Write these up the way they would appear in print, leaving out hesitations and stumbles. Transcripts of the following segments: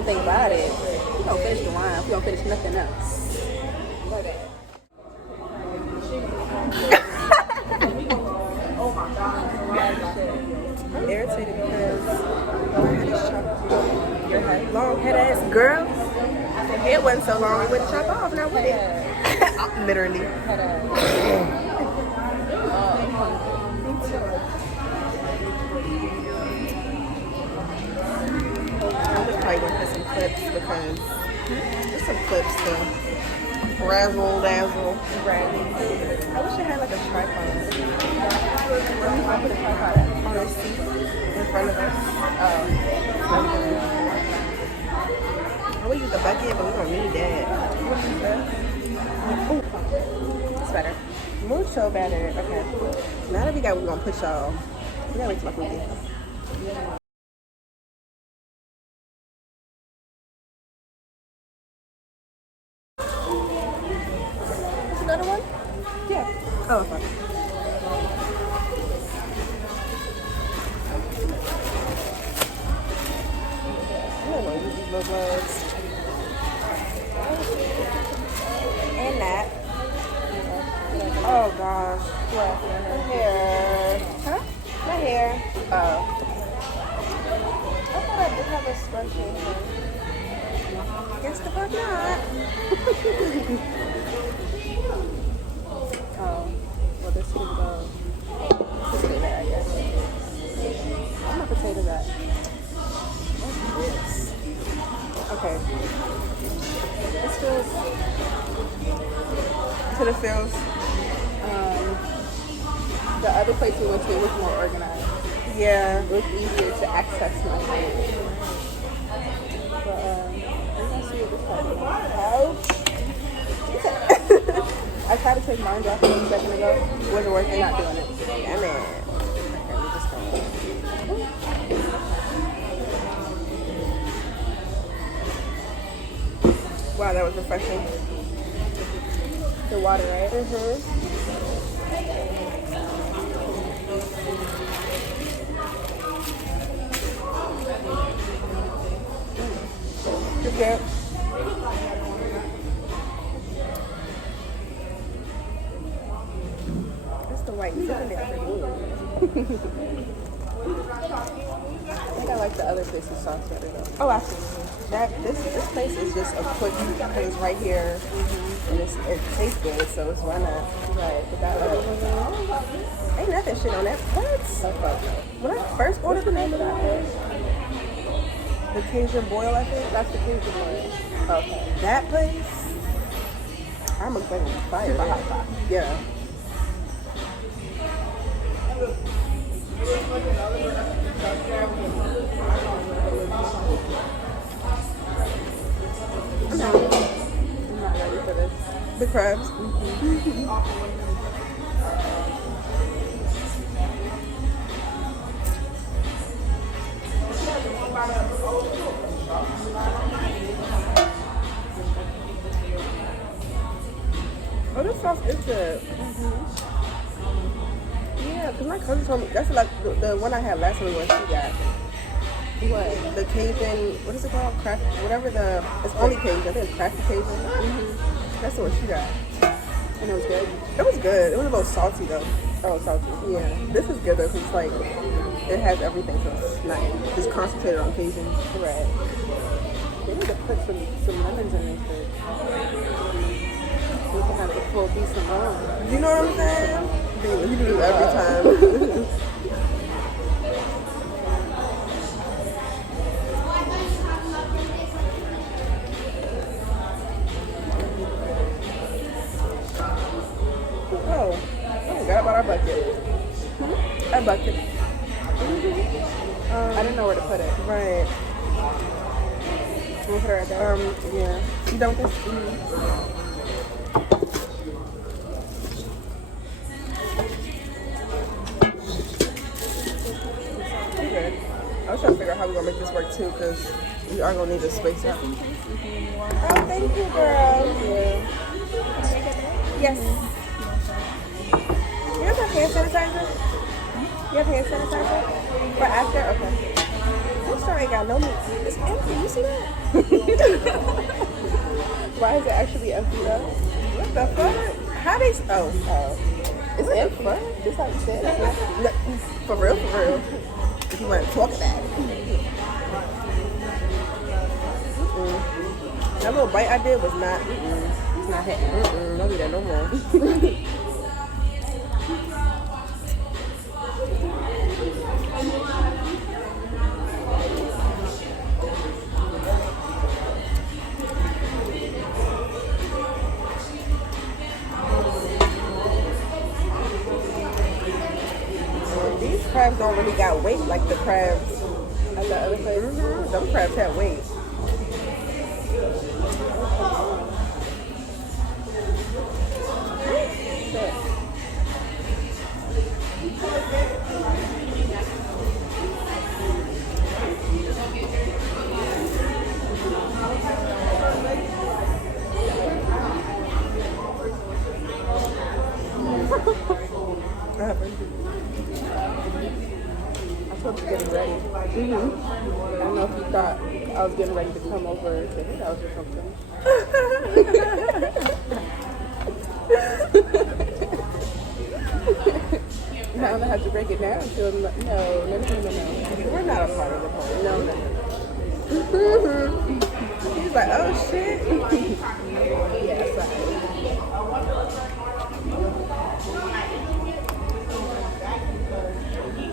one thing about it. We gonna finish the wine. We gonna finish nothing else. Look at oh my god. I'm irritated because I had this chop your head. Long head ass girl. It wasn't so long it wouldn't chop off. Now what it? Literally. I'm just probably gonna put some clips because there's some clips to razzle dazzle. Right. I wish I had like a tripod. I put a tripod On this seat in front of us. I would use the bucket, but we don't need that. Ooh. It's better. Mucho better. Okay. Now that we got, we're gonna put y'all. We gotta wait till my food is. Another one? Yeah. Oh, okay. I'm gonna use these little gloves. And that. Oh gosh. What? My hair. Huh? My hair. Oh. I thought I did have a scrunchie here. Guess the fuck not. Oh, well, this can go. This is there, I guess. I'm gonna potato that. What's this? Okay. This feels. To the feels. The other place we went to was more organized. Yeah. It was easier to access my things. But we're gonna see what this is. I tried to take mine off a second ago. It wasn't working, not doing it. Damn it. Wow, that was refreshing. The water, right? Okay. That's the white chicken. I think I like the other place's sauce better though. Oh, absolutely. This place is just a quick because it's right here, and it tastes good, so it's why not? Right, but that Ain't nothing shit on that. What? When I first ordered the name of that place, the Cajun Boil, I think. that's the Cajun boil. Okay. That place, I'm a fucking fire. Super hot pot. Yeah. I'm not ready for this. The crabs. Oh, this sauce is good. Yeah, because my cousin told me that's like the one I had last week when she got. What? The Cajun, what is it called? Craft, whatever it's only Cajun. I think it's Crafty Cajun. That's the one she got. And it was good. It was good. It was a little salty though. Oh, salty. Yeah. This is good though because it's like, it has everything, so it's not just concentrated on Cajun. Right. They need to put some lemons in this shit. We can have a full decent roll. You know what I'm saying? You do this every time. Oh, I forgot about our bucket. Our bucket. I didn't know where to put it. Right. We'll put it right there. Yeah. You done with this? Okay. I was trying to figure out how we're gonna make this work too, because we are gonna need a space out. Oh, thank you, girl. Yes. You have hand sanitizer? You have hand sanitizer? For after? Okay. This store ain't got no meat. It's empty. You see that? Why is it actually empty though? What the fuck? How they? Oh. It's What the empty. fuck? Just how you said it. No, for real, for real. If you want to talk about it. That little bite I did was not. It's not hitting. Don't do that no more. These crabs don't really got weight like the crabs at the other place. Them crabs have weight. I was getting ready. I don't know if you thought I was getting ready to come over to his house or something. I don't know how to break it down to him. No. We're not a part of the party. No. He's like, oh shit. Yeah, sorry.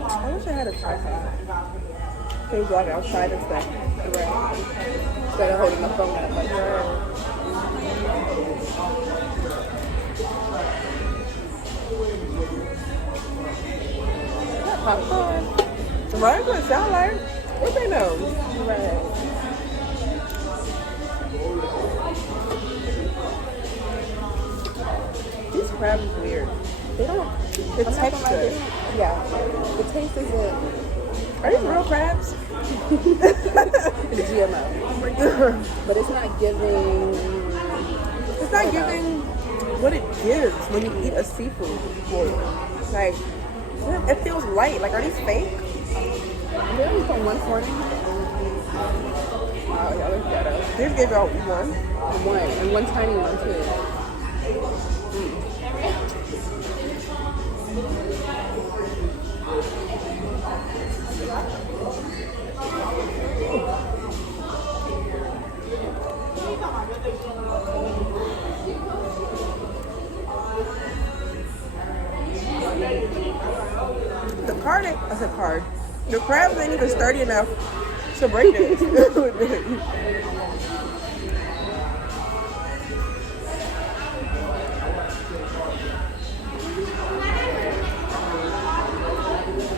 I wish I had a tripod. Can you vlog outside and stuff? Right. Instead of holding the phone up like that. Popcorn. Right? What it sound like? What they know? Right. These crabs is weird. They don't. The I'm not gonna lie, texture. they don't- yeah. The taste isn't. Are these real crabs? The GMO. But it's not giving. It's not giving what it gives when you eat a seafood boil. Like, it feels light. Like, are these fake? They only from 140. Wow, y'all look ghetto. These gave out one. One. And one tiny one, too. The card ain't, I said card. The crabs ain't even sturdy enough to break this.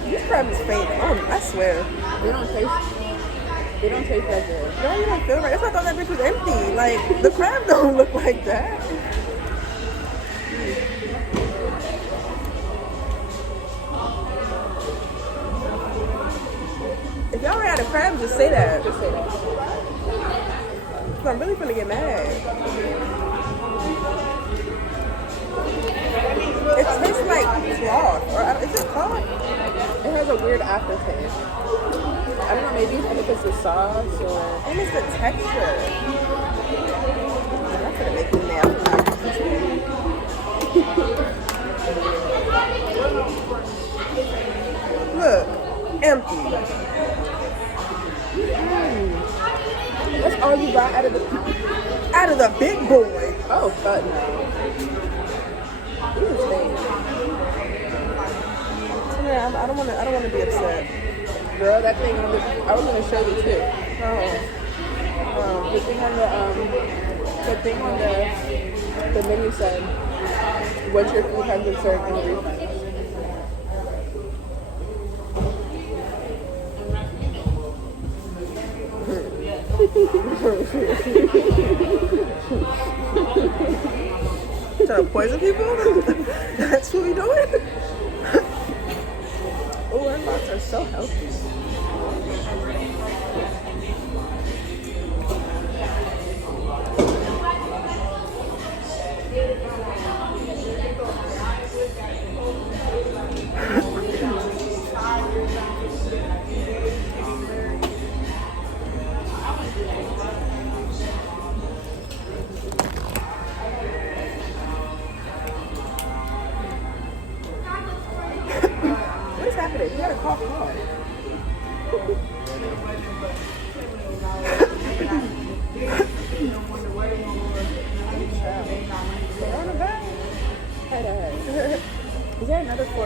This crab is fake. Oh, I swear. They don't taste. They don't taste that good. No, you don't feel right. That's why I thought that bitch was empty. Like, the crab don't look like that. If y'all ran out of crabs, just say that. Just say that. 'Cause I'm really gonna get mad. It tastes like cloth. Or is it cloth? It has a weird aftertaste. I don't know, maybe it's because the sauce or. And it's the texture. That's gonna make me mad. Look, empty. That's all you got out of the. Out of the big boy. Oh, fuck no. These are fake. Yeah, I don't want to be upset. Girl, that thing, I was gonna show you too. Oh. The thing on the menu said, once your food has been served, no refunds. Trying to poison people? That's what we doing? Oh, our thoughts are so healthy.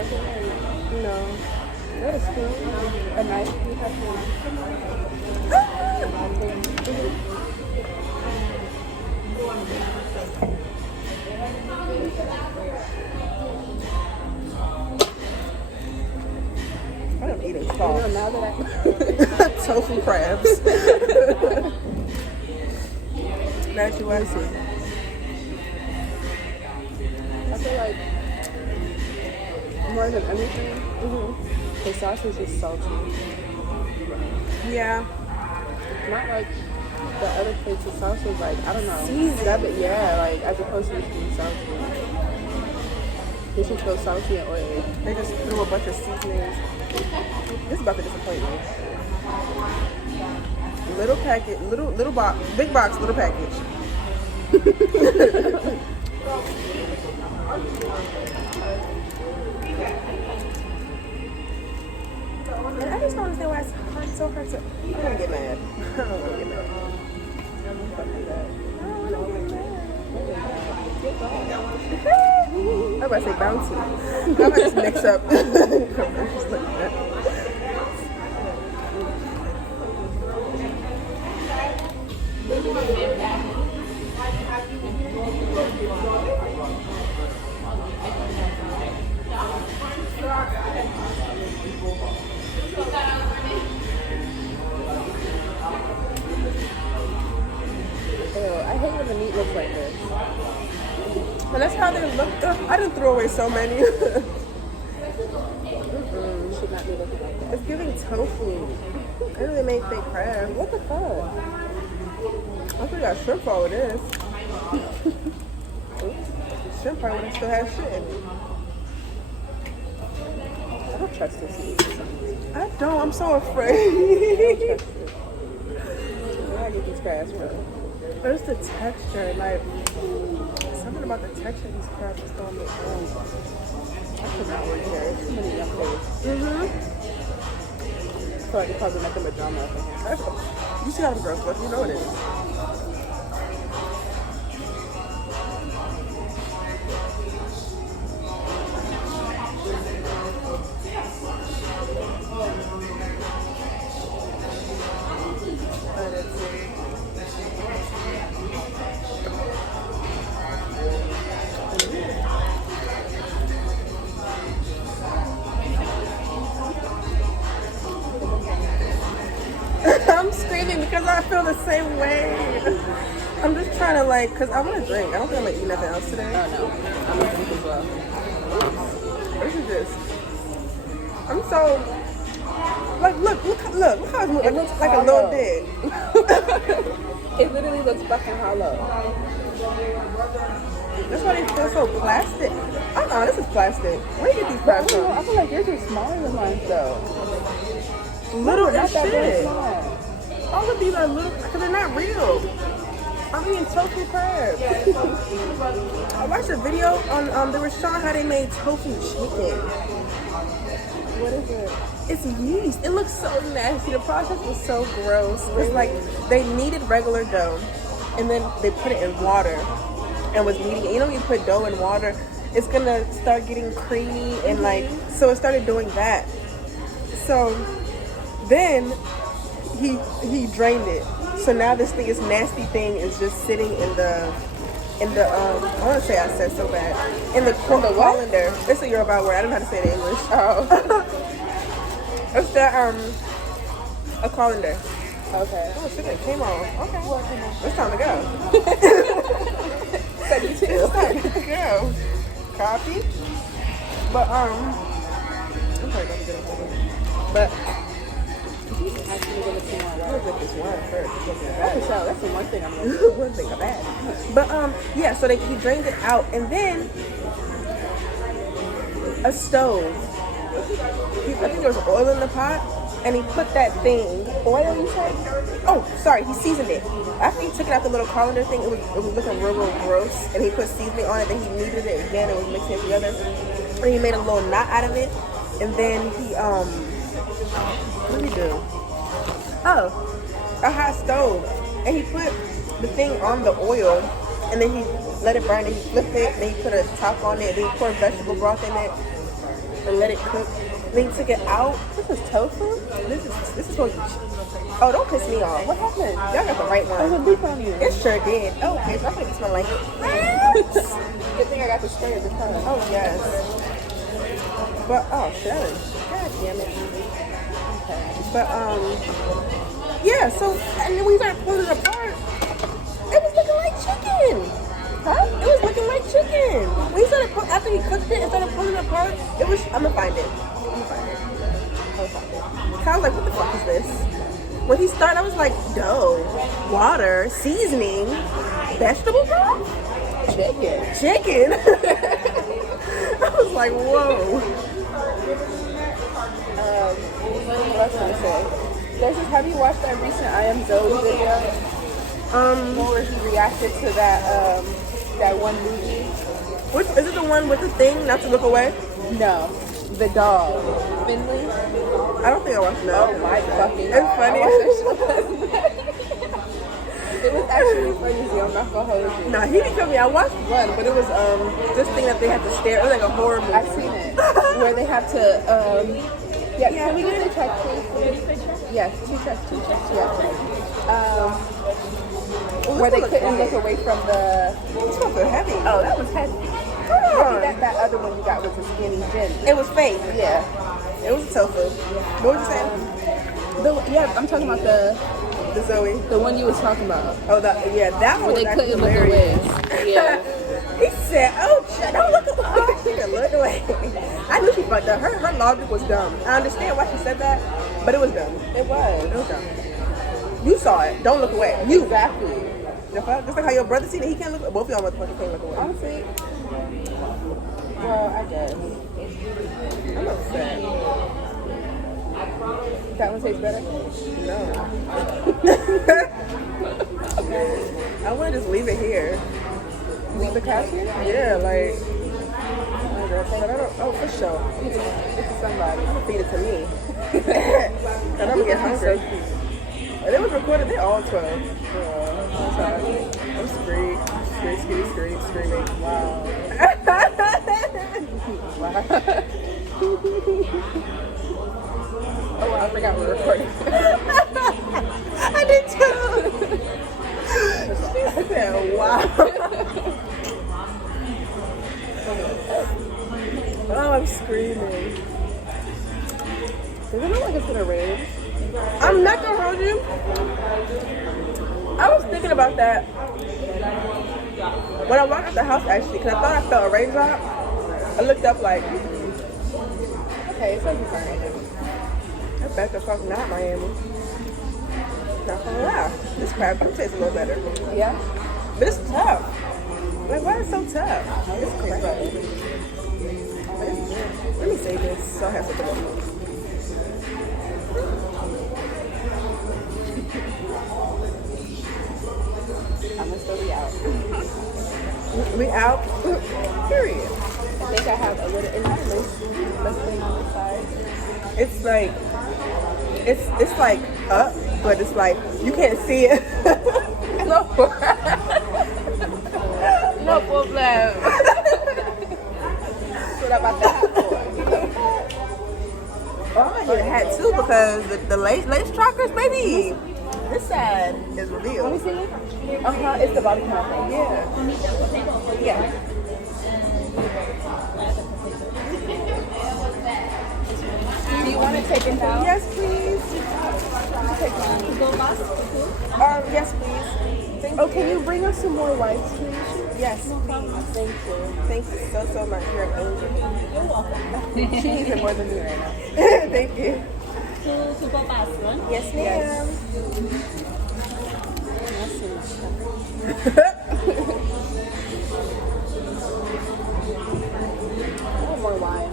fork in there? No. What a spoon? A knife? You have to. I'm eating You know, sauce. now that Tofu crabs. Now that you want to see. I feel like more than anything, the sauce is just salty. Yeah. Not like the other plates. The sauce was like, I don't know. Seasoned. Yeah, like as opposed to just being salty. This is so salty and oily. They just threw a bunch of seasonings. This is about to disappoint me. Little packet, little box, big box, little package. And I just don't understand why it's so hard to. I don't want to get mad. I don't want to get mad. I'm fucking bad. I don't want to get mad. Get going. I'm about to say bouncy. I'm about to just mix up. I'm just looking at that. I hate when the meat looks like this. But that's how they look. I didn't throw away so many. You should not be looking like that. It's giving tofu. I know they made fake crab. What the fuck? I think I got shrimp all of this. Shrimp probably would still have shit in it. I don't trust this meat. I don't. I'm so afraid. I don't trust it. Where do I get these crabs from? Where's the texture? Like, something about the texture of these crabs is throwing me off. I could not work here. There's too many young things. Mm-hmm. I feel like it's probably nothing but drama up in here. You see how the girls look. You know what it is. I'm screaming because I feel the same way. I'm just trying to because I want to drink. I don't think I'm going to eat nothing else today. Oh no. I'm gonna drink as well. What is this? I'm so, look how it It looks like a hollow. little dick. It literally looks fucking hollow. That's why they feel so plastic. This is plastic. Where do you get these crabs I from? feel like yours are smaller than mine though. Little Not as that very shit. small. All of these are little because they're not real. I'm eating tofu crabs. I watched a video on they were showing how they made tofu chicken. What is it? It's yeast. It looks so nasty. The process was so gross. It's like they kneaded regular dough and then they put it in water and was kneading it. You know when you put dough in water, it's gonna start getting creamy and so it started doing that. So then he drained it. So now this nasty thing is just sitting in the I want to say I said so bad in the colander. It's a Yoruba word. I don't know how to say it in English. Oh. It's the a colander. Okay. Oh shit, it came on. Okay. It's time to go. So you too. It's time to go. Copy. But I'm probably about to get it. But Actually give it some more I'm water. gonna get this one first. It's looking That's bad. for sure. That's the one thing I'm gonna do. One thing bad. But yeah, so he drained it out and then a stove. I think there was oil in the pot and he put that thing. Oil, you said? Oh, sorry, he seasoned it. After he took it out the little colander thing, it was looking real gross. And he put seasoning on it, then he kneaded it again and was mixing it together. And he made a little knot out of it. And then he what did he do? Oh, a hot stove. And he put the thing on the oil and then he let it burn and he flipped it and then he put a top on it and then he poured vegetable broth in it. and let it cook. Then you took it out. This is tofu? This is supposed to be. Oh, don't piss me off. What happened? Y'all got the right I one. would beef on you. It sure did. Oh, okay, so I'm gonna smell like it. Good thing I got the spray at the time. Oh yes. But oh shit. God damn it. Okay. But yeah, so and then we started pulling it apart. It was looking like chicken. Huh? It was looking like chicken. We started after he cooked it and started pulling it apart. It was I'm gonna find it. I was like, what the fuck is this? When he started, I was like, dough, water, seasoning, vegetable broth, chicken. I was like, whoa. What else was I gonna say? There's this, have you watched that recent I Am Zoe video? Where he reacted to that one movie? Which is it the one with the thing not to look away? No, the dog, Finley. I don't think I watched that. Oh my fucking It's god! funny. I watched that shit. It was actually funny. I'm not gonna hold you. Nah, he didn't tell me. I watched one, but it was this thing that they had to stare. It was like a horror movie. I've seen it where they have to. Yeah, can we get the check, please? Yes, two checks. Yeah. Where they couldn't look away from the. It's so heavy. Oh, that was heavy. Hold on. That other one you got was a skinny gin. It was fake. Yeah. It was tofu. What was you saying? Yeah, I'm talking about the Zoe. the one you was talking about. Oh, that one Where was they actually couldn't look hilarious. away. Yeah. He said, "Oh, don't look away." She could look away. I knew she fucked up. Her logic was dumb. I understand why she said that, but it was dumb. It was. It was dumb. You saw it. Don't look away. You. Exactly. The fuck? Just like how your brother seen it, he can't look. Both of y'all motherfuckers can't look away. Honestly, well, I guess. I'm upset. That one tastes better? No. I want to just leave it here. Leave the couch here? Yeah, like. But I don't. Oh, for sure. It's to somebody. I'm gonna feed it to me. And I'm gonna get hungry. And it was recorded. They're all 12. I'm screaming. Wow. Oh, well, I forgot we're recording. I did too. She said, wow. Oh, I'm screaming. Does it look like it's gonna rain? I'm not gonna hold you. I was thinking about that when I walked out the house actually, because I thought I felt a raindrop. I looked up like, Okay, it says it's raining. I bet the fuck not Miami. Not gonna lie. This crab food tastes a little better. Yeah? But it's tough. Like, why is it so tough? It's crab. Let me say this so I have something else. I'm gonna still be out. We out. Period. I think I have a little listening on the side. It's like it's like up, but it's like you can't see it. No problem. No problem. What about that? Oh, I might get a hat too because the lace trackers, baby. This side is revealed. Let me see. It's the body kind of thing. Yeah. Yeah. Do you want to take it down? Yes, please. Take mine. Yes, please. Oh, can you bring us some more wipes, please? Yes, please. Thank you. Thank you so much. You're an angel. You're welcome. She needs it more than me right now. Thank you. To go past one. Yes, ma'am. I want more wine.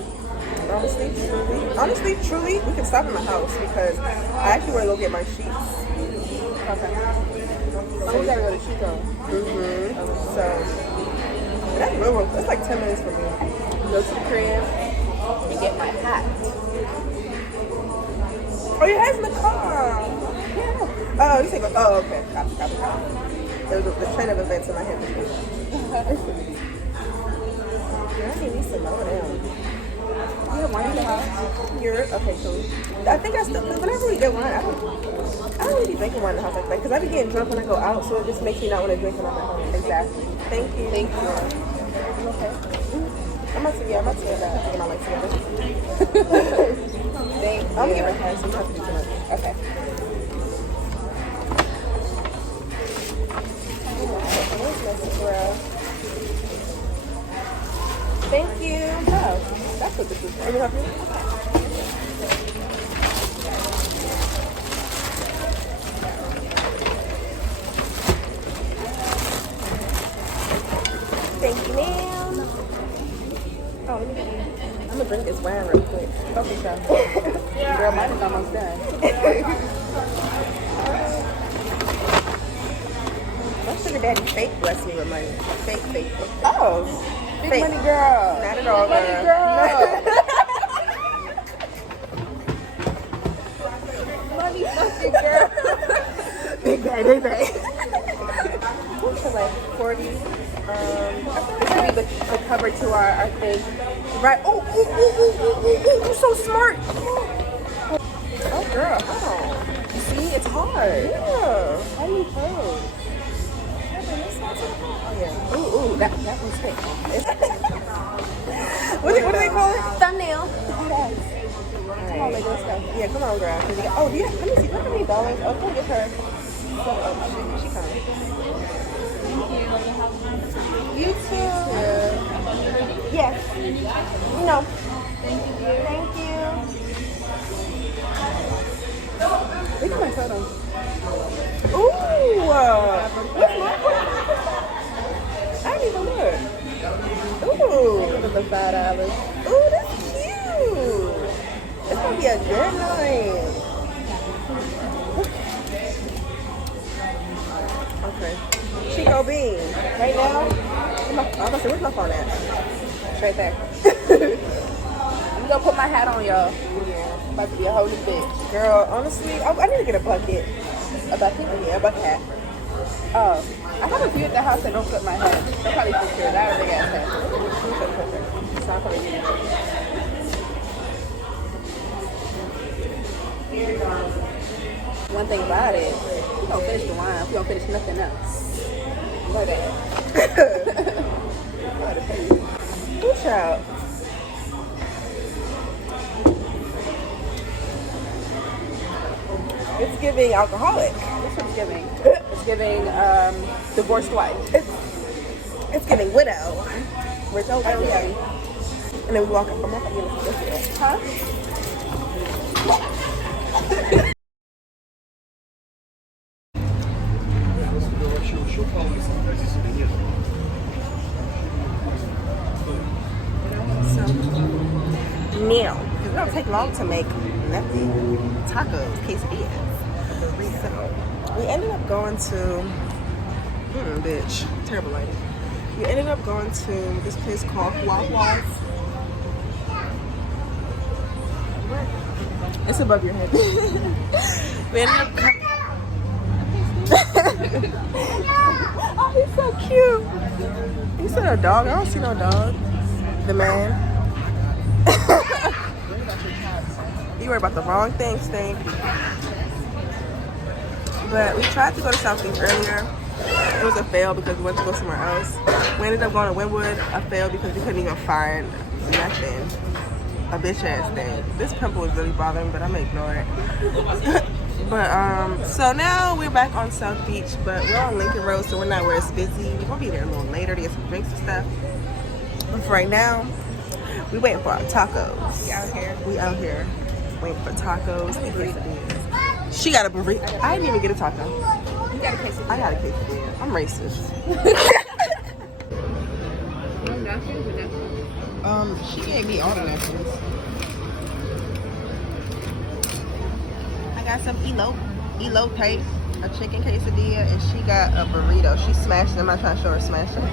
Honestly, truly, we can stop in my house because I actually want to go get my sheets. Okay. So we gotta go to Chico. So that's real. That's like 10 minutes for me. Go to the crib and get my hat. Oh, your hat's in the car. Yeah. Oh, you say go. Oh, okay. Copy. There was the train of events in my head. I need some more down. You have wine in the house? Europe. Okay, cool. I think I still, whenever we get wine, I don't really be drinking wine in the house like that because I be getting drunk when I go out, so it just makes me not want to drink when I'm at home. Exactly. Thank you. Thank you. Okay. I'm about to get my legs together. Thank you. I'm gonna get my hair, so you don't have to do too much. Okay. Thank you. Oh, that's what this is. Can you help me? Thank you, ma'am. Oh, let me get you. I'm gonna drink this wine real quick. Okay, so. Girl, mine is almost done. My sugar daddy fake blessed me with money. Fake. Oh, big Fake. money girl. Not at all, Big money girl. Money fucking girl. Big bag. What's it like 40? This would be the cover to our thing. Right. Oh, you're so smart. Oh, girl, hold on. You see, it's hard. Yeah. How do you pose? Oh, yeah. Ooh, that one's fake. What do they call it? Thumbnail. Alright. Come on, make this go. Yeah, come on, girl. Oh, do you let me see. Look how many dollars. Oh, come get her. Oh, she coming. You too. Yes. No. Thank you. Look at my photo. Ooh. What's my phone? I didn't even look. Ooh. Look at the $5. Ooh, that's cute. It's gonna be a good night. Okay. Chico Bean. Right now, I'm gonna say, where's my phone at? It's right there. I'm gonna put my hat on, y'all. Yeah. I'm about to be a whole new bitch. Girl, honestly, I need to get a bucket. A bucket? Yeah, a bucket hat. Oh, I have a few at the house that don't fit my head. They'll probably fit yours. I have a big ass head. It's not for me. One thing about it, we don't finish the wine. We don't finish nothing else. Know that. Push out. It's giving alcoholic. What's it giving? It's giving divorced wife. It's giving widow. Rich old lady. And then we walk up. I'm not gonna get it. Huh? So now, it don't take long to make nothing. Tacos, quesadillas. So we ended up going to bitch, terrible lighting. We ended up going to this place called Wawa's. It's above your head. We ended up oh, he's so cute. You said a dog? I don't see no dog. The man. You worry about the wrong thing, Stink. But we tried to go to Southeast earlier. It was a fail because we went to go somewhere else. We ended up going to Wynwood. A fail because we couldn't even find nothing. A bitch ass thing. This pimple is really bothering me, but I'm gonna ignore it. But so now we're back on South Beach, but we're on Lincoln Road, so we're not where it's busy. We're gonna be there a little later to get some drinks and stuff. But for right now, we waiting for our tacos. We out here waiting for tacos and quesadillas. She got a burrito. I didn't even get a taco. You got a quesadilla. I got a quesadilla. I'm racist. No napkins or napkins? She gave me all the napkins. I got some elote, a chicken quesadilla, and she got a burrito. She smashed it. I'm not trying to show her smashing.